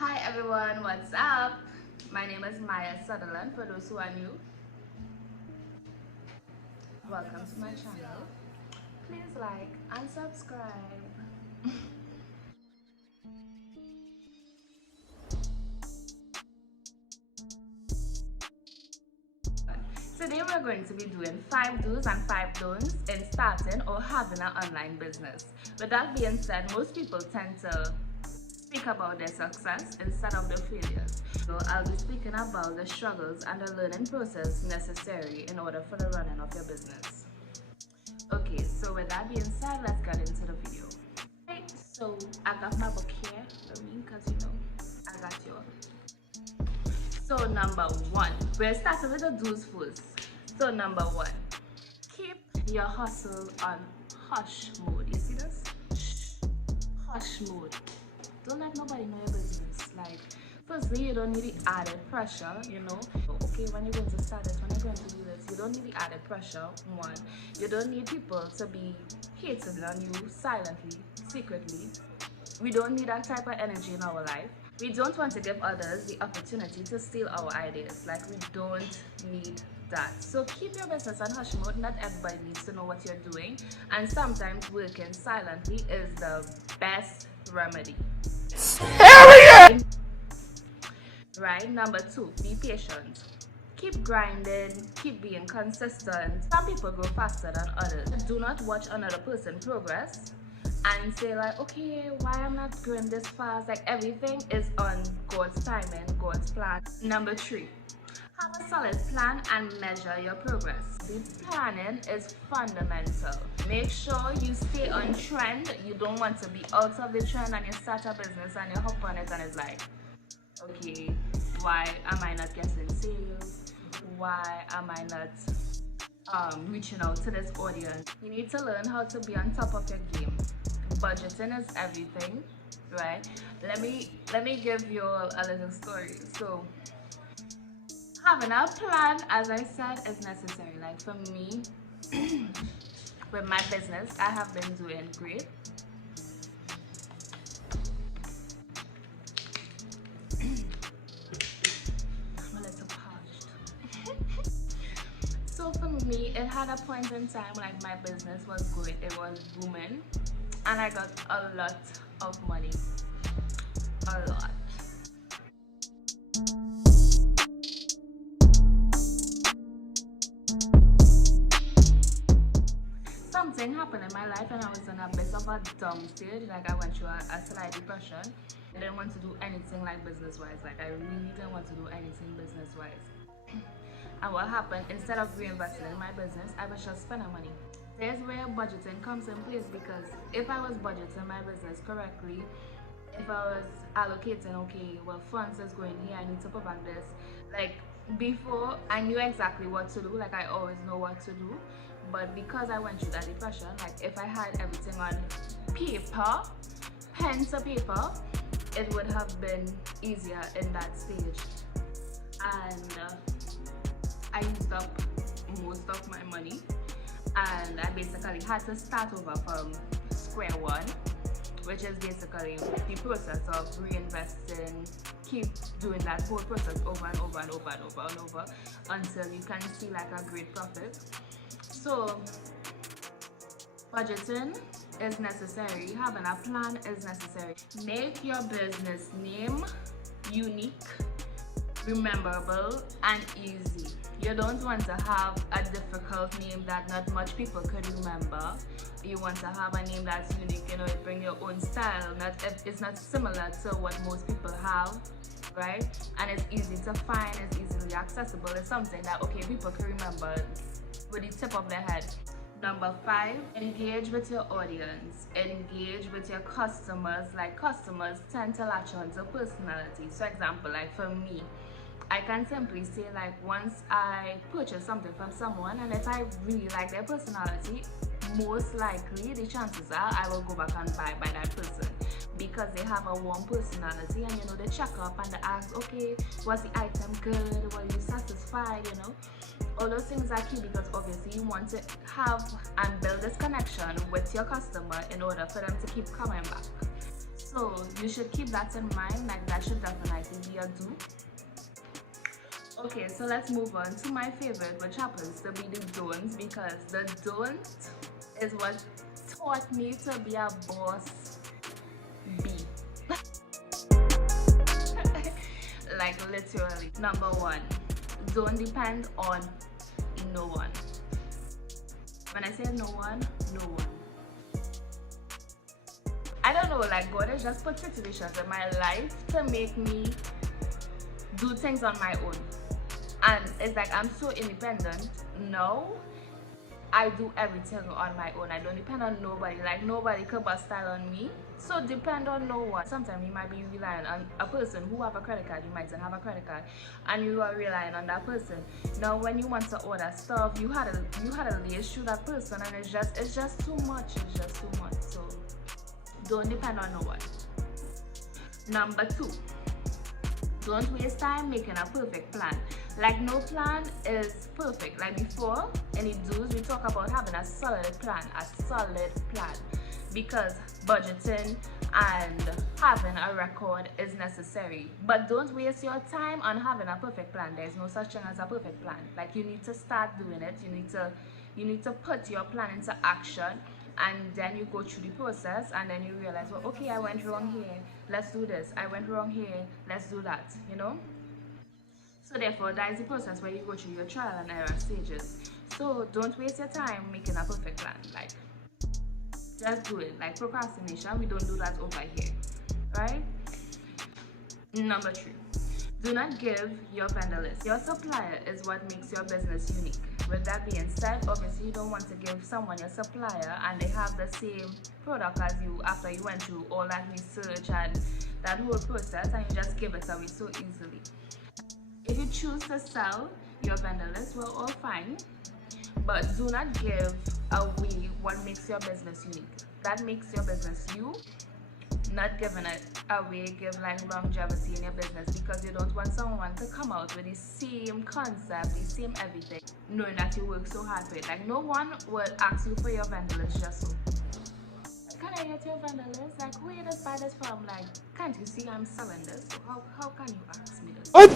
Hi everyone, what's up? My name is Sutherland for those who are new. Welcome to my channel. Please like and subscribe. Today we're going to be doing 5 do's and 5 don'ts in starting or having an online business. With that being said, most people tend to speak about their success instead of their failures. So I'll be speaking about the struggles and the learning process necessary in order for the running of your business. Okay, so with that being said, let's get into the video. Okay, so I got my book here for me because I got you. So number 1, we're starting with the do's first. So number 1, keep your hustle on hush mode. You see this? Shh. Hush mode. Don't let nobody know your business. Like, firstly, you don't need the added pressure, Okay, when you're going to start it, when you're going to do this, you don't need the added pressure, 1. You don't need people to be hating on you silently, secretly. We don't need that type of energy in our life. We don't want to give others the opportunity to steal our ideas. Like, we don't need that. So keep your business on hush mode. Not everybody needs to know what you're doing. And sometimes working silently is the best remedy. Right? Number 2, be patient. Keep grinding, keep being consistent. Some people go faster than others. Do not watch another person progress and say like, okay, why I'm not growing this fast? Like, everything is on God's timing, God's plan. Number 3, have a solid plan and measure your progress. The planning is fundamental. Make sure you stay on trend. You don't want to be out of the trend and you start a business and you hop on it and it's like, okay, why am I not getting sales? Why am I not reaching out to this audience? You need to learn how to be on top of your game. Budgeting is everything, right? Let me give you a little story. So having a plan, as I said, is necessary. Like, for me, with my business, I have been doing great. I'm a little parched. So for me, it had a point in time like my business was good, it was booming, and I got a lot of money. A lot. Something happened in my life and I was in a bit of a dumb stage. Like, I went through a slight depression. I didn't want to do anything like business-wise. Like, I really didn't want to do anything business-wise. And what happened, instead of reinvesting in my business, I was just spending money. There's where budgeting comes in place, because if I was budgeting my business correctly, if I was allocating, okay, well, funds is going here, I need to put back this. Like, before, I knew exactly what to do. Like, I always know what to do. But because I went through that depression, like, if I had everything on paper, pen to paper, it would have been easier in that stage. And I used up most of my money, and I basically had to start over from square one, which is basically the process of reinvesting. Keep doing that whole process over and over and over and over and over until you can see like a great profit. So budgeting is necessary, having a plan is necessary. Make your business name unique, rememberable, and easy. You don't want to have a difficult name that not much people could remember. You want to have a name that's unique, it bring your own style. It's not similar to what most people have, right? And it's easy to find, it's easily accessible. It's something that, okay, people can remember with the tip of their head. Number 5, engage with your audience. Engage with your customers. Like, customers tend to latch on to personality. So example, like for me, I can simply say, like, once I purchase something from someone, and if I really like their personality, most likely the chances are I will go back and buy by that person, because they have a warm personality, and they check up and they ask, okay, was the item good, were you satisfied? All those things are key, because obviously you want to have and build this connection with your customer in order for them to keep coming back. So you should keep that in mind, like that should definitely be a do. Okay, so let's move on to my favorite, which happens to be the don'ts, because the don't is what taught me to be a boss bee. Like literally. Number one, don't depend on no one. When I say no one, no one. I don't know, like God has just put situations in my life to make me do things on my own. And it's like I'm so independent now. I do everything on my own. I don't depend on nobody. Like nobody could bust style on me. So depend on no one. Sometimes you might be relying on a person who have a credit card. You might not have a credit card, and you are relying on that person. Now when you want to order stuff, you had a list through that person, and it's just too much. It's just too much. So don't depend on no one. Number two, don't waste time making a perfect plan. Like no plan is perfect. Like before, any do's, we talk about having a solid plan, because budgeting and having a record is necessary. But don't waste your time on having a perfect plan. There's no such thing as a perfect plan. Like you need to start doing it. You need to put your plan into action, and then you go through the process, and then you realize, well, okay, I went wrong here, let's do this. I went wrong here, let's do that, you know. So therefore, that is the process where you go through your trial and error stages. So don't waste your time making a perfect plan. Like just do it. Like procrastination, we don't do that over here, right? Number three, do not give your vendor list. Your supplier is what makes your business unique. With that being said, obviously you don't want to give someone your supplier and they have the same product as you after you went through all that research and that whole process, and you just give it away so easily. If you choose to sell your vendor list, well, all fine, but do not give away what makes your business unique. That makes your business you. Not giving it away give like longevity in your business, because you don't want someone to come out with the same concept, the same everything, knowing that you work so hard for it. Like no one would ask you for your vendor list just so. Can I get your vendor list? Like who you just buy this from? Like can't you see I'm selling this? So how can you ask me this? What?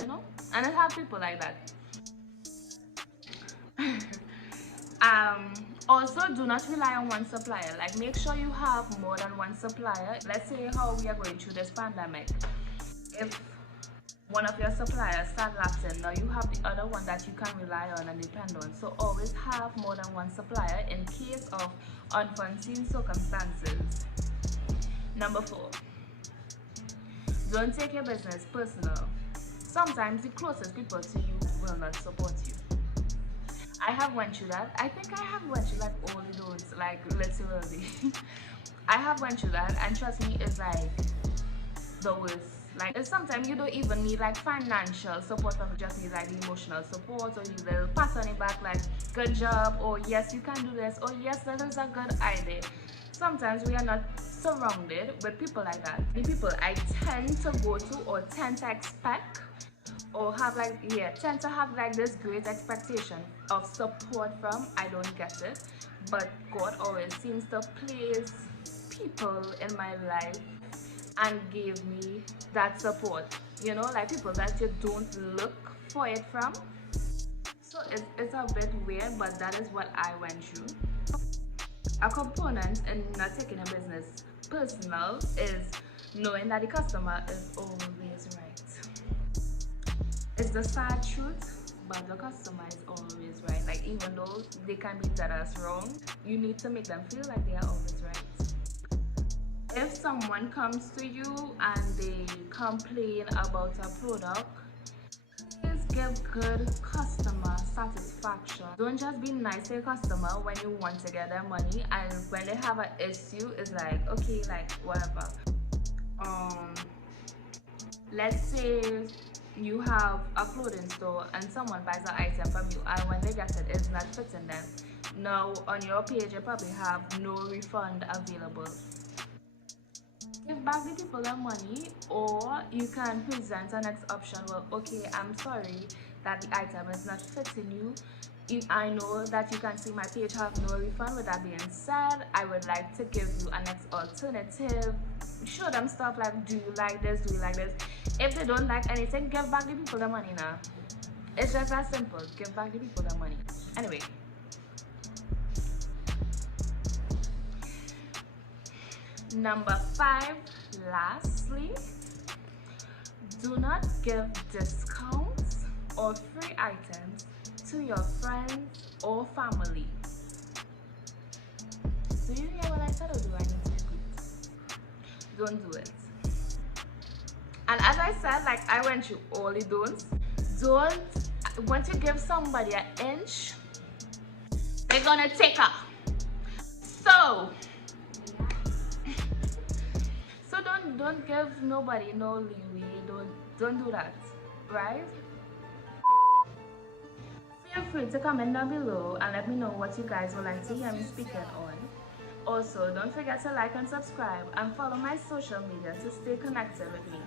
You know? And I have people like that. Also, do not rely on one supplier. Like make sure you have more than one supplier. Let's say how we are going through this pandemic. If one of your suppliers start lapsing, now you have the other one that you can rely on and depend on. So always have more than one supplier in case of unforeseen circumstances. Number four, don't take your business personal. Sometimes the closest people to you will not support you. I have went through that. I think I have went through like all the don'ts, like literally. I have went through that, and trust me, it's like the worst. Like sometimes you don't even need like financial support, but you just need like emotional support, or they'll pass on it back like good job, or yes you can do this, or yes that is a good idea. Sometimes we are not surrounded with people like that. The people I tend to go to or tend to expect or have like tend to have like this great expectation of support from, I don't get it, but God always seems to place people in my life and give me that support, you know, like people that you don't look for it from. So it's a bit weird, but that is what I went through. A component in not taking a business personal is knowing that the customer is always right. It's the sad truth, but the customer is always right. Like even though they can be dead as wrong, you need to make them feel like they are always right. If someone comes to you and they complain about a product, please give good customer satisfaction. Don't just be nice to your customer when you want to get their money, and when they have an issue, it's like, okay, like whatever. Let's say you have a clothing store and someone buys an item from you, and when they get it, it's not fitting them. Now on your page you probably have no refund available. Give back the people their money, or you can present a next option. Well, okay, I'm sorry that the item is not fitting you. I know that you can see my page have no refund. With that being said, I would like to give you a next alternative. Show them stuff like, do you like this, do you like this? If they don't like anything, give back the people the money now. It's just that simple. Give back the people the money. Anyway, number 5, lastly, do not give discounts or free items to your friends or family. Do you hear what I said, or do I need to repeat? Don't do it. And as I said, like I went through all the don'ts. Don't, once you give somebody an inch, they're gonna take her. So don't give nobody no leeway. Don't do that, right? Feel free to comment down below and let me know what you guys would like to hear me speaking on. Also, don't forget to like and subscribe and follow my social media to stay connected with me.